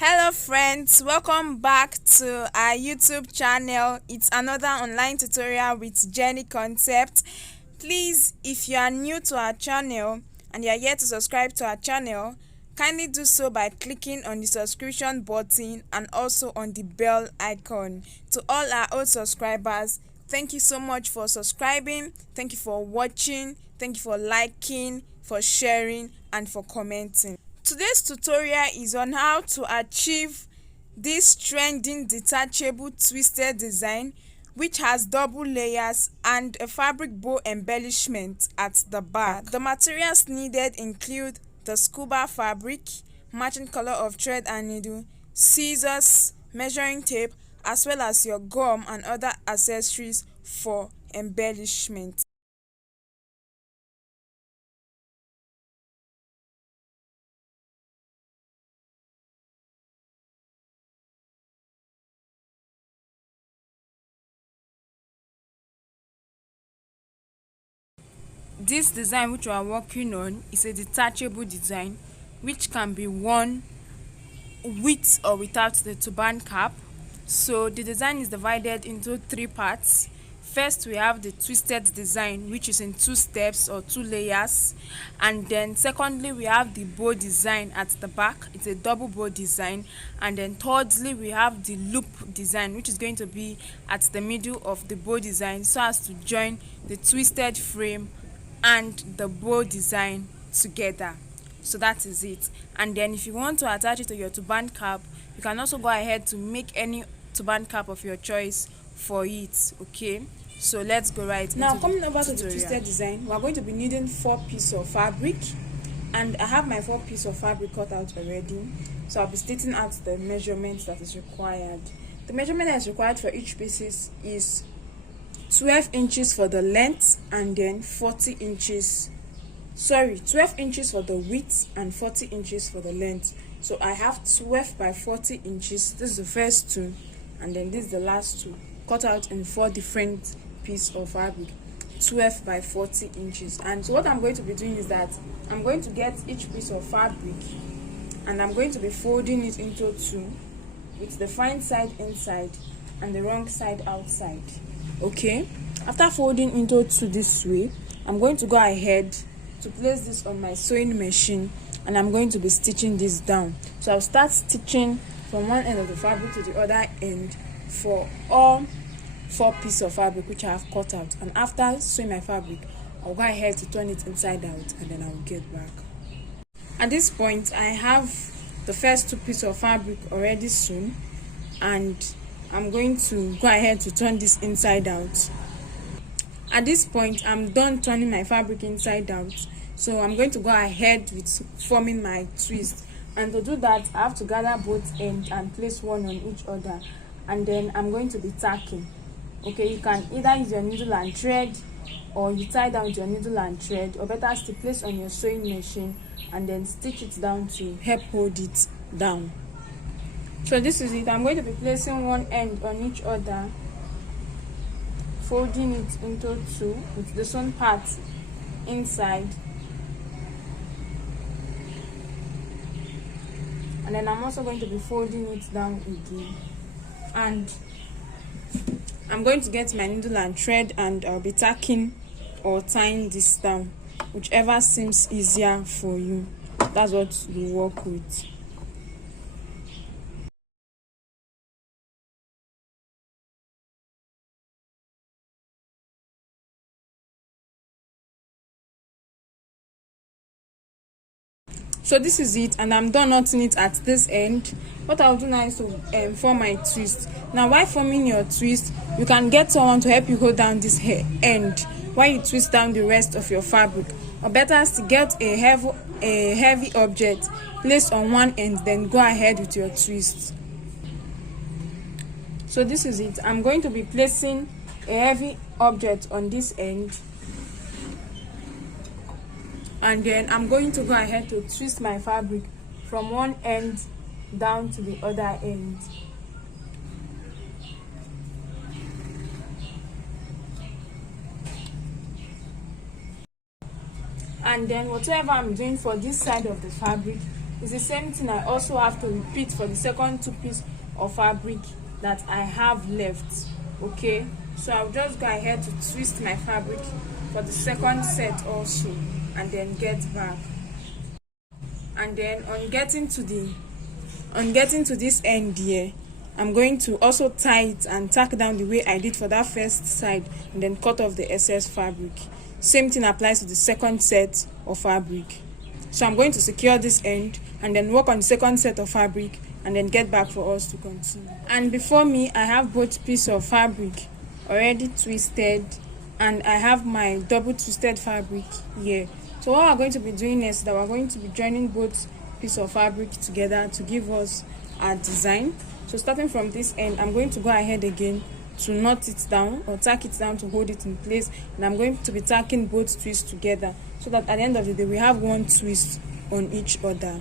Hello friends, welcome back to our YouTube channel. It's another online tutorial with Jenie concept. Please, if you are new to our channel and you are yet to subscribe to our channel, kindly do so by clicking on the subscription button and also on the bell icon. To all our old subscribers, thank you so much for subscribing, thank you for watching, thank you for liking, for sharing and for commenting. Today's tutorial is on how to achieve this trending detachable twisted design which has double layers and a fabric bow embellishment at the back. The materials needed include the scuba fabric, matching color of thread and needle, scissors, measuring tape, as well as your gum and other accessories for embellishment. This design which we are working on is a detachable design which can be worn with or without the turban cap. So the design is divided into three parts. First, we have the twisted design, which is in two steps or two layers, and then secondly we have the bow design at the back. It's a double bow design, and then thirdly we have the loop design, which is going to be at the middle of the bow design so as to join the twisted frame and the bow design together. So that is it. And then if you want to attach it to your turban cap, you can also go ahead to make any turban cap of your choice for it. Okay, so let's go right now. Coming over to the twisted design, we are going to be needing 4 pieces of fabric, and I have my 4 pieces of fabric cut out already, so I'll be stating out the measurements that is required. The measurement that is required for each piece is 12 inches for the length and then 12 inches for the width and 40 inches for the length. So I have 12 by 40 inches. This is the first two, and then this is the last two, cut out in 4 different pieces of fabric, 12 by 40 inches. And so what I'm going to be doing is that I'm going to get each piece of fabric and I'm going to be folding it into two, with the fine side inside and the wrong side outside. Okay, after folding into two this way, I'm going to go ahead to place this on my sewing machine and I'm going to be stitching this down. So I'll start stitching from one end of the fabric to the other end for all 4 pieces of fabric which I have cut out, and after sewing my fabric I'll go ahead to turn it inside out and then I'll get back. At this point I have the first 2 pieces of fabric already sewn, and I'm going to go ahead to turn this inside out. At this point I'm done turning my fabric inside out, so I'm going to go ahead with forming my twist. And to do that I have to gather both ends and place one on each other, and then I'm going to be tacking. Okay, you can either use your needle and thread, or you tie down with your needle and thread, or better still place on your sewing machine and then stitch it down to help hold it down. So this is it. I'm going to be placing one end on each other, folding it into two with the sewn part inside, and then I'm also going to be folding it down again, and I'm going to get my needle and thread and I'll be tacking or tying this down, whichever seems easier for you. That's what you work with. So this is it, and I'm done knotting it at this end. What I'll do now is to form my twist. Now while forming your twist, you can get someone to help you hold down this end while you twist down the rest of your fabric, or better still get a heavy object placed on one end, then go ahead with your twist. So this is it. I'm going to be placing a heavy object on this end, and then I'm going to go ahead to twist my fabric from one end down to the other end. And then whatever I'm doing for this side of the fabric, It's the same thing I also have to repeat for the second 2 pieces of fabric that I have left. Okay, so I'll just go ahead to twist my fabric for the second set also, and then get back. And then on getting to this end here, I'm going to also tie it and tack down the way I did for that first side, and then cut off the excess fabric. Same thing applies to the second set of fabric. So I'm going to secure this end and then work on the second set of fabric, and then get back for us to continue. And before me, I have both pieces of fabric already twisted, and I have my double twisted fabric here. So what we're going to be doing is that we're going to be joining both pieces of fabric together to give us our design. So starting from this end, I'm going to go ahead again to knot it down or tack it down to hold it in place, and I'm going to be tacking both twists together so that at the end of the day we have one twist on each other.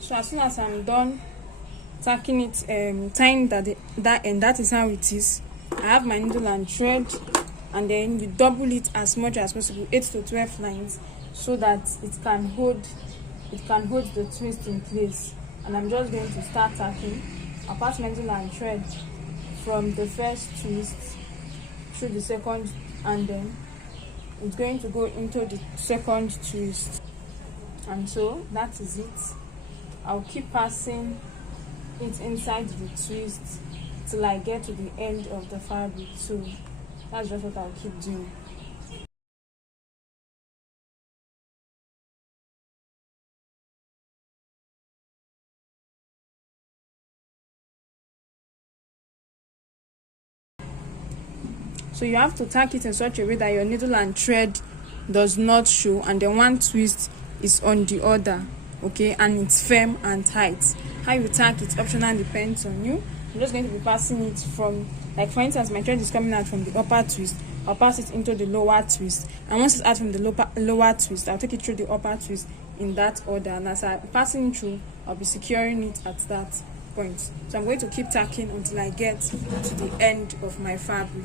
So as soon as I'm done tacking it, tying that end, that is how it is. I have my needle and thread, and then you double it as much as possible, 8 to 12 lines, so that it can hold the twist in place. And I'm just going to start tacking. I'll pass my needle and thread from the first twist through the second, and then it's going to go into the second twist, and so that is it. I'll keep passing it inside the twist till I get to the end of the fabric. So that's just what I'll keep doing. So you have to tack it in such a way that your needle and thread does not show, and then one twist is on the other, okay, and it's firm and tight. How you tack it optional, depends on you. I'm just going to be passing it from, like for instance, my thread is coming out from the upper twist, I'll pass it into the lower twist, and once it's out from the lower twist, I'll take it through the upper twist in that order, and as I'm passing through, I'll be securing it at that point. So I'm going to keep tacking until I get to the end of my fabric.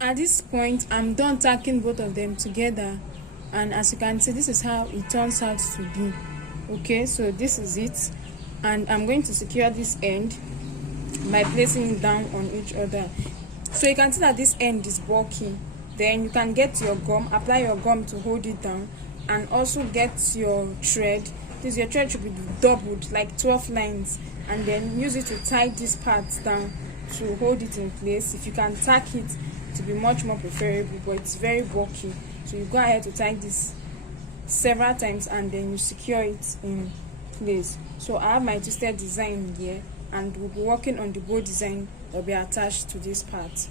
At this point, I'm done tacking both of them together, and as you can see, this is how it turns out to be. Okay, so this is it, and I'm going to secure this end by placing it down on each other. So you can see that this end is bulky. Then you can get your gum, apply your gum to hold it down, and also get your thread. Your thread should be doubled, like 12 lines, and then use it to tie this part down to hold it in place. If you can tack it, to be much more preferable, but it's very bulky, so you go ahead to tie this several times and then you secure it in place. So I have my twisted design here, and we'll be working on the bow design that will be attached to this part.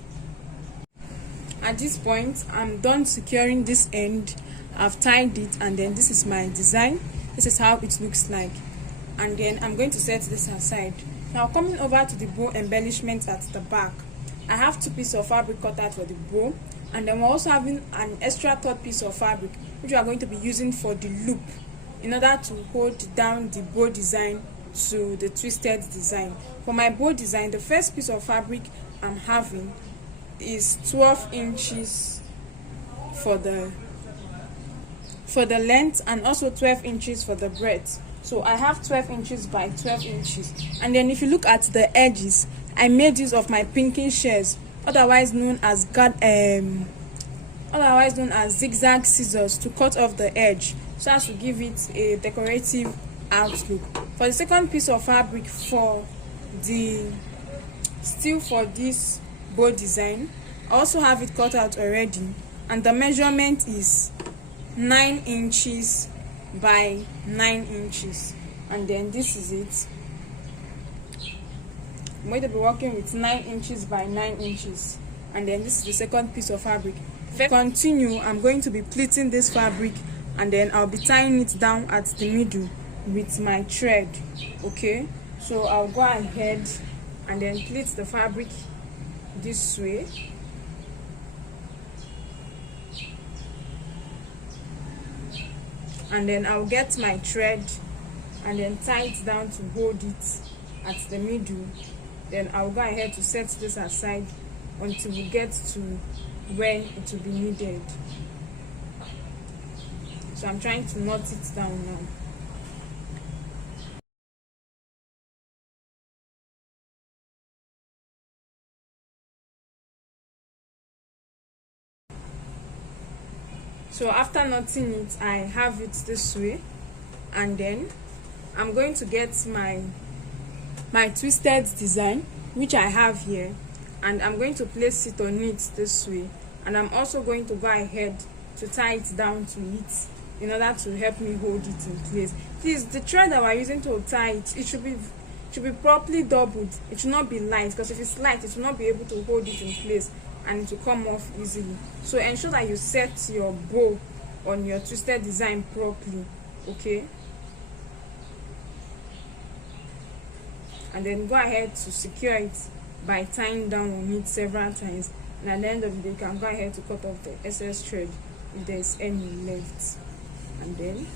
At this point, I'm done securing this end. I've tied it, and then this is my design. This is how it looks like, and then I'm going to set this aside. Now coming over to the bow embellishment at the back, I have 2 pieces of fabric cut out for the bow, and then we're also having an extra 3rd piece of fabric which we are going to be using for the loop in order to hold down the bow design to the twisted design. For my bow design, the first piece of fabric I'm having is 12 inches for the length, and also 12 inches for the breadth. So I have 12 inches by 12 inches. And then if you look at the edges, I made use of my pinking shears, otherwise known as zigzag scissors, to cut off the edge so as to give it a decorative outlook. For the second piece of fabric, for this bow design, I also have it cut out already, and the measurement is 9 inches by 9 inches, and then this is it. I'm going to be working with 9 inches by 9 inches, and then this is the second piece of fabric. Continue, I'm going to be pleating this fabric and then I'll be tying it down at the middle with my thread. Okay, so I'll go ahead and then pleat the fabric this way, and then I'll get my thread and then tie it down to hold it at the middle. Then I'll go ahead to set this aside until we get to when it will be needed. So I'm trying to knot it down now. So after knotting it, I have it this way, and then I'm going to get my twisted design, which I have here, and I'm going to place it on it this way, and I'm also going to go ahead to tie it down to it in order to help me hold it in place. Please, the thread that we're using to tie it, it should be properly doubled. It should not be light, because if it's light, it will not be able to hold it in place and it will come off easily. So ensure that you set your bow on your twisted design properly. Okay, and then go ahead to secure it by tying down on it several times, and at the end of the day you can go ahead to cut off the excess thread if there's any left. And then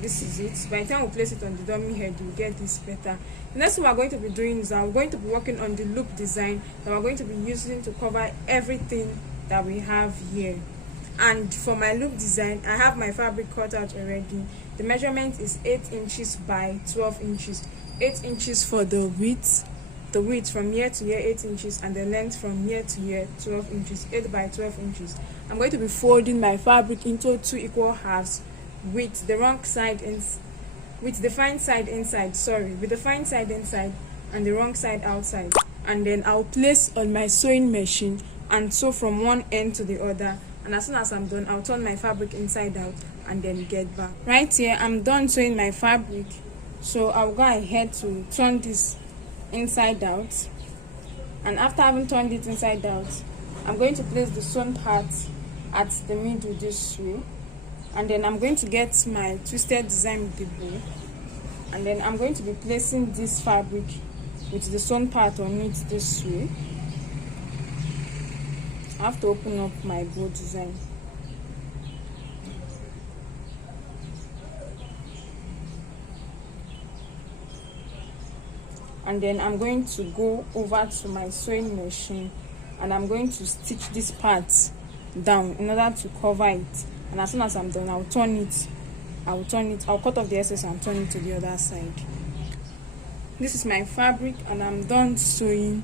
this is it. By the time we place it on the dummy head, you get this better. The next thing we're going to be doing is we're going to be working on the loop design that we're going to be using to cover everything that we have here. And for my loop design, I have my fabric cut out already. The measurement is 8 inches by 12 inches. 8 inches for the width from here to here 8 inches, and the length from here to here 12 inches. 8 by 12 inches. I'm going to be folding my fabric into 2 equal halves with the wrong side with the fine side inside, with the fine side inside and the wrong side outside. And then I'll place on my sewing machine and sew from one end to the other, and as soon as I'm done, I'll turn my fabric inside out and then get back. Right here, I'm done sewing my fabric, so I'll go ahead to turn this inside out, and after having turned it inside out, I'm going to place the sewn part at the middle this way, and then I'm going to get my twisted design with the bow, and then I'm going to be placing this fabric with the sewn part on it this way. I have to open up my bow design. And then I'm going to go over to my sewing machine, and I'm going to stitch this part down in order to cover it. And as soon as I'm done, I'll cut off the excess and turn it to the other side. This is my fabric and I'm done sewing,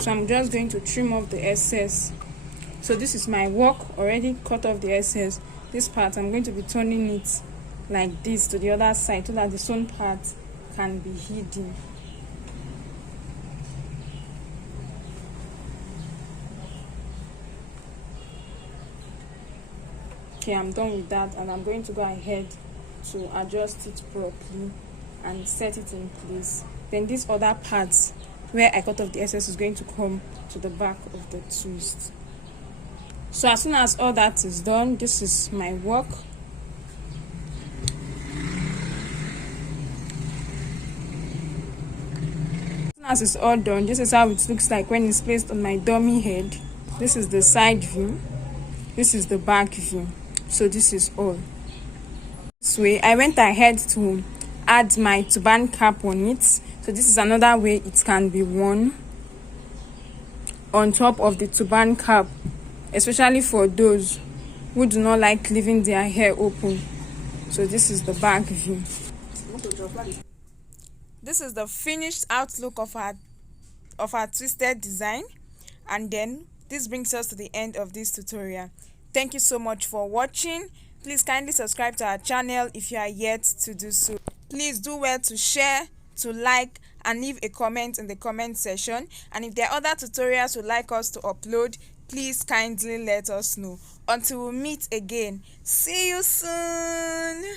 so I'm just going to trim off the excess. So this is my work, already cut off the excess. This part, I'm going to be turning it like this to the other side so that the sewn part can be hidden. Okay, I'm done with that, and I'm going to go ahead to adjust it properly and set it in place. Then this other part where I cut off the excess is going to come to the back of the twist. So as soon as all that is done, this is my work. As soon as it's all done, this is how it looks like when it's placed on my dummy head. This is the side view, this is the back view. So this is all. This way, I went ahead to add my turban cap on it. So this is another way it can be worn on top of the turban cap, especially for those who do not like leaving their hair open. So this is the back view. This is the finished outlook of our twisted design, and then this brings us to the end of this tutorial. Thank you so much for watching. Please kindly subscribe to our channel if you are yet to do so. Please do well to share, to like, and leave a comment in the comment section. And if there are other tutorials you'd like us to upload, please kindly let us know. Until we meet again, see you soon.